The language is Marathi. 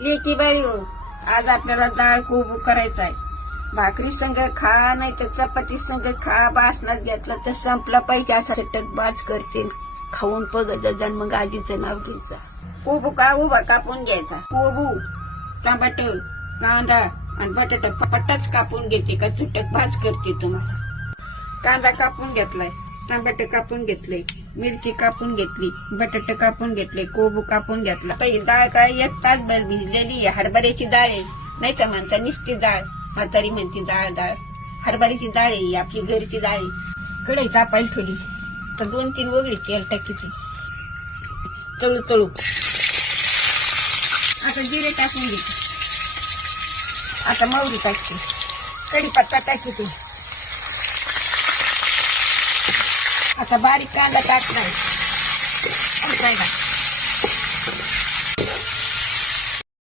लेकी बाई हो, आज आपल्याला डाळ कोबू करायचा आहे. भाकरी संग खा नाही तर चपाती संग खा. बासनात घेतला तर संपला पाहिजे असा चटक बाज करते. खाऊन बघत मग आजीचं नाव घ्यायचं. कोबू का उभा कापून घ्यायचा. कोबू, टमाट, कांदा आणि बटाटा पटाच कापून घेते का चटक भाज करते तुम्हाला. कांदा कापून घेतलाय, टमाटे कापून घेतले, मिरची कापून घेतली, बटाटे कापून घेतले, कोबू कापून घेतला. ही डाळ काय 1 तासभर भिजलेली आहे. हरभऱ्याची डाळ आहे, नाही तर म्हणता नुसती डाळ. म्हातारी म्हणते डाळ. हरभऱ्याची डाळ आहे, आपली घरची डाळ आहे. कढई तापायला ठेवली तर 2-3 वगळी तेल टाकीची. तळू आता जिरे टाकून घेते. आता मोहरी टाकते, कढीपत्ता टाकते. आता बारीक कांदा टाकलाय.